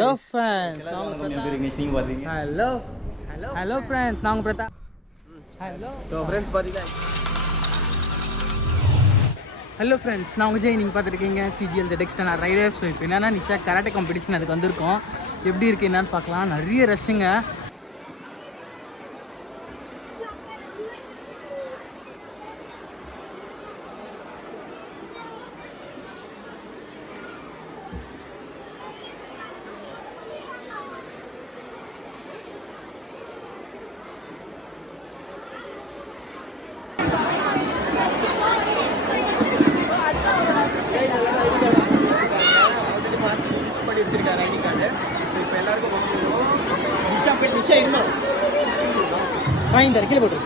Hello friends, நான் Pratap. Hello friends, நான் Pratap. Hello friends, நான் விஜய். நீங்கள் பார்த்துருக்கீங்க சிஜிஎல் ZX10 ரைடர்ஸ். ஸோ இப்போ என்னென்னா நிஷா கராட்டே காம்படிஷன் அதுக்கு வந்திருக்கோம். எப்படி இருக்குது என்னன்னு பார்க்கலாம். நிறைய ரஷ்ஷுங்க. வாங்கி தர கீழே போட்டு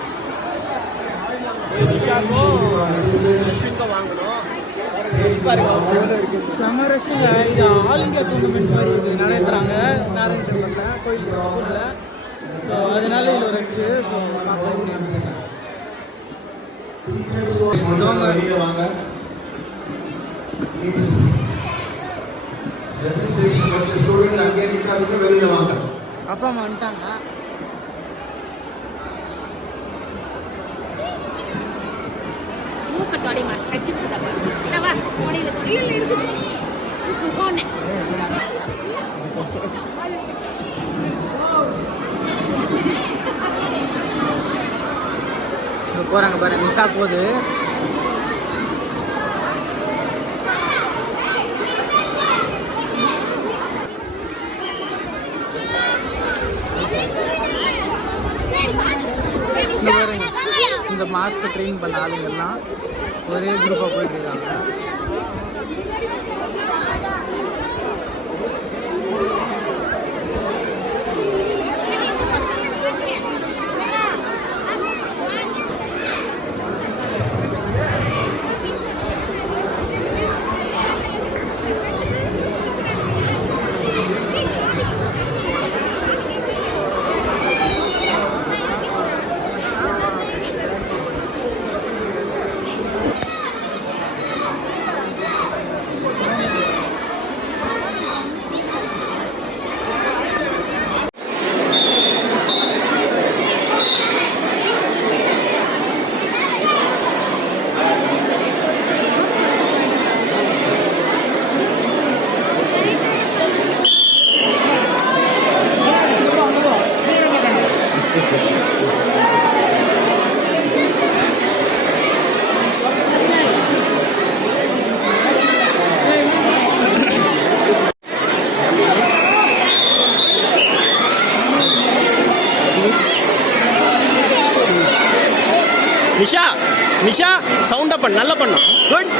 செம்ம ரஷ்ஷுங்க. இது ஆல் இண்டியா டூர்னமெண்ட் மாதிரி இருக்குது நடத்துகிறாங்க நாராயணபுரத்தில் கோயில் ஊரில். ஸோ அதனால இது ஒரு ரஷ்ஷு. அப்பா அம்மா வந்துட்டாங்க. போறாங்க பாருங்க, நிக்கா போகுது. இந்த மாஸ்க்கு ட்ரெயின் பண்ண ஆளுங்கெல்லாம் ஒரே குரூப்பாக போயிட்டு இருக்காங்க. நிஷா நிஷா சவுண்டா பண்ண, நல்லா பண்ணும். குட்.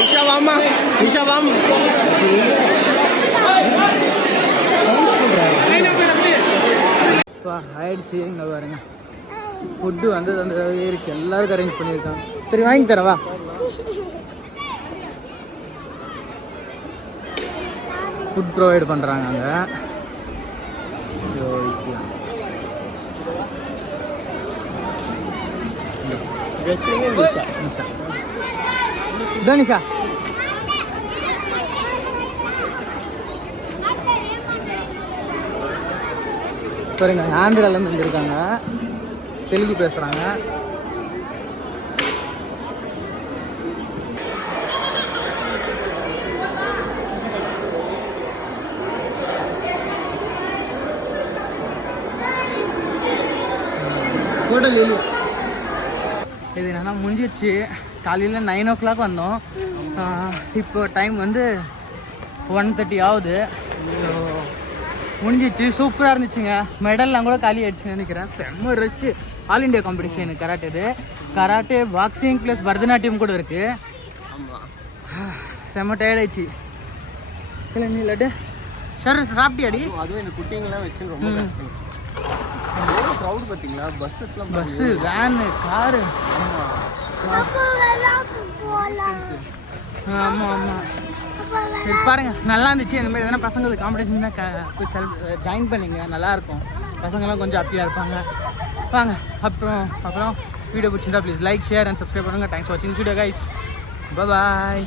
நிஷா வாமா, நிஷா வாம். ஆயிடுச்சு. இங்கே பாருங்க, ஃபுட்டு வந்து அந்த இருக்கு, எல்லாருக்கும் அரேஞ்ச் பண்ணியிருக்காங்க. சரி வாங்கி தரவா. ஃபுட் ப்ரொவைட் பண்ணுறாங்க அங்கே. நிஷா பாருங்க, ஆந்திராலேருந்து வந்துருக்காங்க, தெலுங்கு பேசுகிறாங்க. ஹோட்டல் இல்லை. இது என்னன்னா முடிஞ்சிடுச்சு. காலையில் 9 o'clock வந்தோம். இப்போ டைம் வந்து 1:30 ஆகுது. ஸோ முடிஞ்சிச்சு. சூப்பராக இருந்துச்சுங்க. மெடல்லாம் கூட காலி ஆயிடுச்சுன்னு நினைக்கிறேன். செம்ம ரச்சு. All India competition karate. இது கராட்டே, பாக்ஸிங் ப்ளஸ் பரதநாட்டியம் கூட இருக்குது. செம்ம டயர்ட் ஆயிடுச்சு. இல்லை நீ இல்லாட்டு சார் சாப்பிட்டியாடி? அதுவும் இந்த குட்டிங்கெல்லாம் வச்சு ரொம்ப கஷ்டம். க்ரௌட் பார்த்தீங்களா? Bus, van, car. ஆமாம் ஆமாம். இது பாருங்க நல்லா இருந்துச்சு. இந்த மாதிரி எதனா பசங்களுக்கு காம்படிஷன் தான் போய் ஜாயின் பண்ணிங்க, நல்லாயிருக்கும். பசங்கள்லாம் கொஞ்சம் ஹாப்பியாக இருப்பாங்க. வாங்க அப்புறம் வீடியோ பிடிச்சிருந்தா please like share and subscribe பண்ணுங்கள். தேங்க்ஸ் ஃபார் வாட்சிங் வீடியோ கைஸ். பாய்.